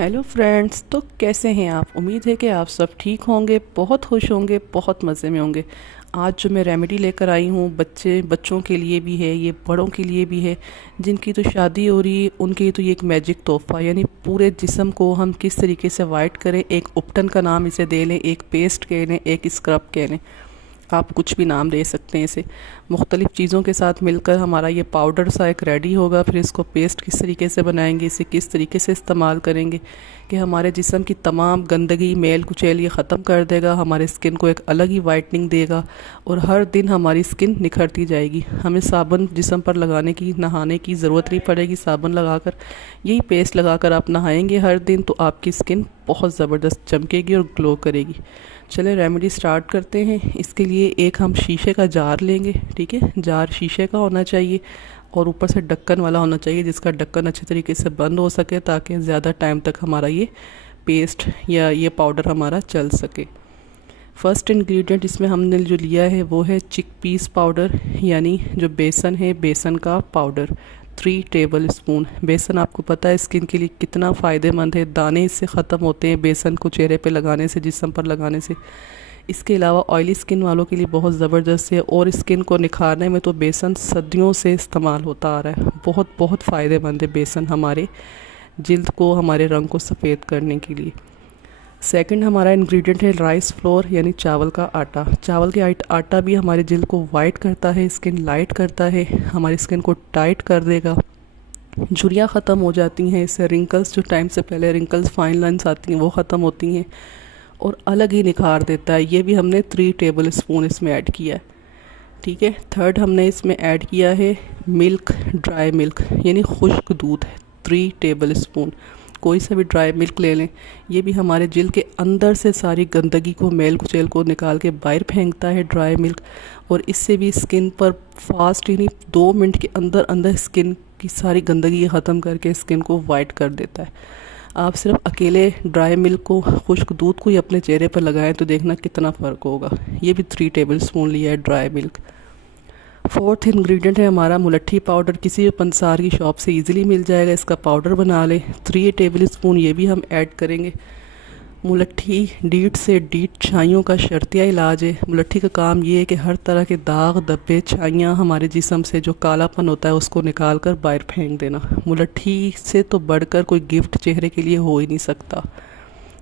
Hello friends. तो कैसे हैं आप? उम्मीद है कि आप सब ठीक होंगे, बहुत खुश होंगे, बहुत मज़े में होंगे। आज जो मैं रेमेडी लेकर आई हूँ, बच्चों के लिए भी है, ये बड़ों के लिए भी है। जिनकी तो शादी हो रही है उनके लिए तो ये एक मैजिक तोहफ़ा, यानी पूरे जिस्म को हम किस तरीके से वाइट करें। एक उपटन का नाम इसे दे लें, एक पेस्ट कह लें, एक स्क्रब कह लें, आप कुछ भी नाम दे सकते हैं इसे। मुख्तलिफ़ चीज़ों के साथ मिलकर हमारा ये पाउडर सा एक रेडी होगा। फिर इसको पेस्ट किस तरीके से बनाएंगे, इसे किस तरीके से इस्तेमाल करेंगे कि हमारे जिस्म की तमाम गंदगी, मैल कुचैल ये ख़त्म कर देगा, हमारे स्किन को एक अलग ही वाइटनिंग देगा और हर दिन हमारी स्किन निखरती जाएगी। हमें साबुन जिस्म पर लगाने की, नहाने की ज़रूरत नहीं पड़ेगी। साबुन लगाकर, यही पेस्ट लगाकर आप नहाएंगे हर दिन तो आपकी स्किन बहुत ज़बरदस्त चमकेगी और ग्लो करेगी। चले रेमेडी स्टार्ट करते हैं। इसके लिए एक हम शीशे का जार लेंगे, ठीक है। जार शीशे का होना चाहिए और ऊपर से ढक्कन वाला होना चाहिए, जिसका ढक्कन अच्छे तरीके से बंद हो सके ताकि ज़्यादा टाइम तक हमारा ये पेस्ट या ये पाउडर हमारा चल सके। फर्स्ट इंग्रेडिएंट इसमें हमने जो लिया है वो है चिकपीस पाउडर, यानी जो बेसन है, बेसन का पाउडर 3 टेबल स्पून। बेसन आपको पता है स्किन के लिए कितना फ़ायदेमंद है, दाने इससे ख़त्म होते हैं बेसन को चेहरे पे लगाने से, जिस्म पर लगाने से। इसके अलावा ऑयली स्किन वालों के लिए बहुत ज़बरदस्त है और स्किन को निखारने में तो बेसन सदियों से इस्तेमाल होता आ रहा है। बहुत बहुत फ़ायदेमंद है बेसन हमारे जिल्द को, हमारे रंग को सफ़ेद करने के लिए। सेकंड हमारा इंग्रेडिएंट है राइस फ्लोर, यानी चावल का आटा। चावल के आटा भी हमारे जिल्द को वाइट करता है, स्किन लाइट करता है, हमारी स्किन को टाइट कर देगा। झुर्रियाँ ख़त्म हो जाती हैं इससे, रिंकल्स जो टाइम से पहले रिंकल्स, फाइन लाइन्स आती हैं वो ख़त्म होती हैं और अलग ही निखार देता है। ये भी हमने 3 टेबल स्पून इसमें ऐड किया है, ठीक है। थर्ड हमने इसमें ऐड किया है मिल्क, ड्राई मिल्क यानी खुश्क दूध, 3 टेबल स्पून। कोई सा भी ड्राई मिल्क ले लें। ये भी हमारे जिल्द के अंदर से सारी गंदगी को, मैल कुचैल को निकाल के बाहर फेंकता है ड्राई मिल्क, और इससे भी स्किन पर फास्ट यानी 2 मिनट के अंदर अंदर स्किन की सारी गंदगी ख़त्म करके स्किन को वाइट कर देता है। आप सिर्फ अकेले ड्राई मिल्क को, खुश्क दूध को ही अपने चेहरे पर लगाएं तो देखना कितना फ़र्क होगा। ये भी 3 टेबल स्पून लिया है ड्राई मिल्क। फोर्थ इंग्रेडिएंट है हमारा मुलट्ठी पाउडर। किसी भी पंसार की शॉप से इजीली मिल जाएगा, इसका पाउडर बना लें। 3 टेबल स्पून ये भी हम ऐड करेंगे। मुलट्ठी डीट से डीट छाइयों का शर्तिया इलाज है। मुलट्ठी का काम ये है कि हर तरह के दाग, धब्बे, छाइयाँ हमारे जिस्म से जो कालापन होता है उसको निकाल कर बाहर फेंक देना। मुलट्ठी से तो बढ़कर कोई गिफ्ट चेहरे के लिए हो ही नहीं सकता।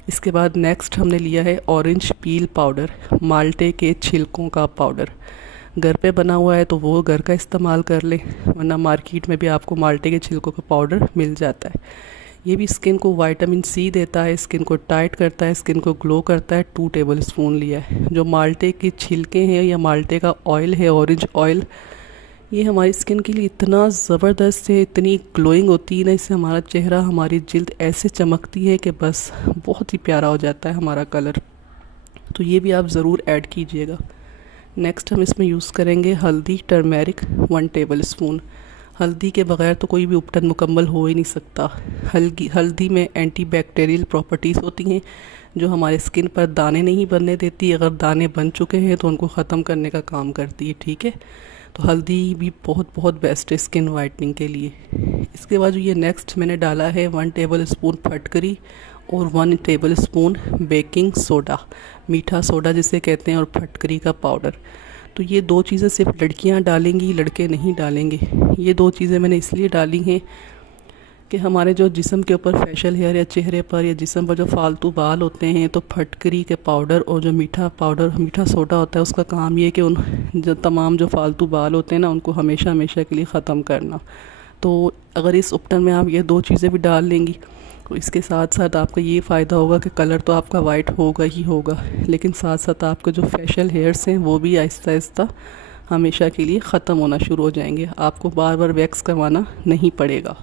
इसके बाद नेक्स्ट हमने लिया है ऑरेंज पील पाउडर, माल्टे के छिलकों का पाउडर। घर पे बना हुआ है तो वो घर का इस्तेमाल कर लें, वरना मार्केट में भी आपको माल्टे के छिलकों का पाउडर मिल जाता है। ये भी स्किन को विटामिन सी देता है, स्किन को टाइट करता है, स्किन को ग्लो करता है। 2 टेबल स्पून लिया है। जो माल्टे के छिलके हैं या माल्टे का ऑयल है, ऑरेंज ऑयल, ये हमारी स्किन के लिए इतना ज़बरदस्त है, इतनी ग्लोइंग होती है ना, इससे हमारा चेहरा, हमारी जिल्द ऐसे चमकती है कि बस बहुत ही प्यारा हो जाता है हमारा कलर। तो ये भी आप ज़रूर ऐड कीजिएगा। नेक्स्ट हम इसमें यूज़ करेंगे हल्दी, टर्मेरिक 1 टेबल स्पून। हल्दी के बगैर तो कोई भी उपटन मुकम्मल हो ही नहीं सकता। हल्दी में एंटीबैक्टीरियल प्रॉपर्टीज़ होती हैं जो हमारे स्किन पर दाने नहीं बनने देती। अगर दाने बन चुके हैं तो उनको ख़त्म करने का काम करती है, ठीक है। तो हल्दी भी बहुत बहुत बेस्ट है स्किन वाइटनिंग के लिए। इसके बाद जो ये नेक्स्ट मैंने डाला है 1 टेबल स्पून फटकरी और 1 टेबल स्पून बेकिंग सोडा, मीठा सोडा जिसे कहते हैं, और फटकरी का पाउडर। तो ये 2 चीज़ें सिर्फ लड़कियां डालेंगी, लड़के नहीं डालेंगे। ये 2 चीज़ें मैंने इसलिए डाली हैं कि हमारे जो जिस्म के ऊपर फेशियल हेयर या चेहरे पर या जिस्म पर जो फालतू बाल होते हैं, तो फटकरी के पाउडर और जो मीठा पाउडर, मीठा सोडा होता है, उसका काम ये है कि उन जो तमाम जो फालतू बाल होते हैं ना, उनको हमेशा हमेशा के लिए ख़त्म करना। तो अगर इस उपटन में आप ये 2 चीज़ें भी डाल लेंगी तो इसके साथ साथ आपका ये फ़ायदा होगा कि कलर तो आपका वाइट होगा ही होगा, लेकिन साथ साथ आपके जो फेशियल हेयर्स हैं वो भी आहिस्ता आहिस्ता हमेशा के लिए ख़त्म होना शुरू हो जाएंगे। आपको बार बार वैक्स करवाना नहीं पड़ेगा।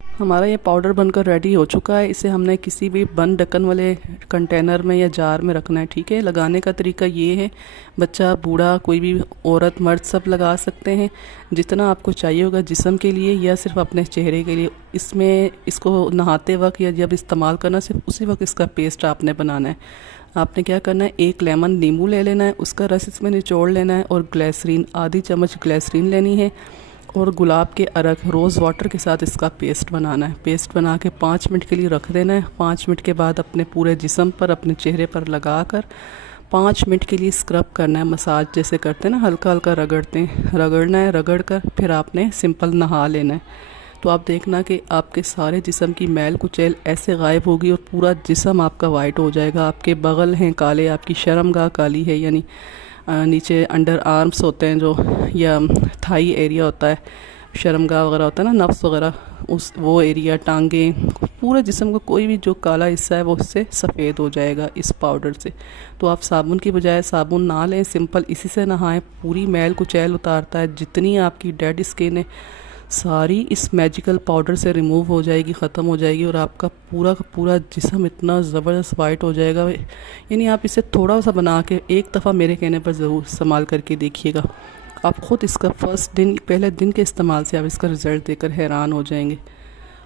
हमारा ये पाउडर बनकर रेडी हो चुका है। इसे हमने किसी भी बंद ढक्कन वाले कंटेनर में या जार में रखना है, ठीक है। लगाने का तरीका ये है, बच्चा, बूढ़ा, कोई भी औरत, मर्द सब लगा सकते हैं जितना आपको चाहिए होगा जिस्म के लिए या सिर्फ अपने चेहरे के लिए। इसमें इसको नहाते वक्त या जब इस्तेमाल करना, सिर्फ उसी वक्त इसका पेस्ट आपने बनाना है। आपने क्या करना है, 1 लेमन नींबू ले लेना है, उसका रस इसमें निचोड़ लेना है और ग्लिसरीन, आधी चम्मच ग्लिसरीन लेनी है और गुलाब के अरक रोज़ वाटर के साथ इसका पेस्ट बनाना है। पेस्ट बना के 5 मिनट के लिए रख देना है। 5 मिनट के बाद अपने पूरे जिस्म पर, अपने चेहरे पर लगा कर 5 मिनट के लिए स्क्रब करना है। मसाज जैसे करते हैं ना, हल्का हल्का रगड़ते हैं, रगड़ना है। रगड़ कर फिर आपने सिंपल नहा लेना है। तो आप देखना कि आपके सारे जिस्म की मैल कुचैल ऐसे गायब होगी और पूरा जिस्म आपका वाइट हो जाएगा। आपके बगल हैं काले, आपकी शर्मगाह काली है, यानी नीचे अंडर आर्म्स होते हैं जो, या थाई एरिया होता है, शर्मगाह वगैरह होता है ना, नफ्स वगैरह, उस वो एरिया, टांगे, पूरे जिस्म का कोई भी जो काला हिस्सा है वो उससे सफ़ेद हो जाएगा इस पाउडर से। तो आप साबुन की बजाय साबुन ना लें, सिंपल इसी से नहाएं। पूरी मैल कुचैल उतारता है, जितनी आपकी डेड स्किन है सारी इस मैजिकल पाउडर से रिमूव हो जाएगी, ख़त्म हो जाएगी, और आपका पूरा का पूरा जिस्म इतना ज़बरदस्त वाइट हो जाएगा। यानी आप इसे थोड़ा सा बना के एक दफ़ा मेरे कहने पर ज़रूर इस्तेमाल करके देखिएगा। आप ख़ुद इसका फर्स्ट दिन, पहले दिन के इस्तेमाल से आप इसका रिज़ल्ट देखकर हैरान हो जाएंगे।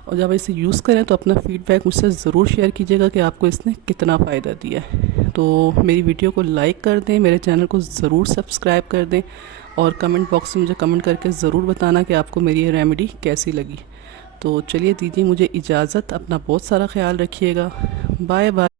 और जब इसे यूज़ करें तो अपना फ़ीडबैक मुझसे ज़रूर शेयर कीजिएगा कि आपको इसने कितना फ़ायदा दिया है। तो मेरी वीडियो को लाइक कर दें, मेरे चैनल को ज़रूर सब्सक्राइब कर दें, और कमेंट बॉक्स में मुझे कमेंट करके ज़रूर बताना कि आपको मेरी ये रेमेडी कैसी लगी। तो चलिए दीजिए मुझे इजाज़त, अपना बहुत सारा ख्याल रखिएगा। Bye bye.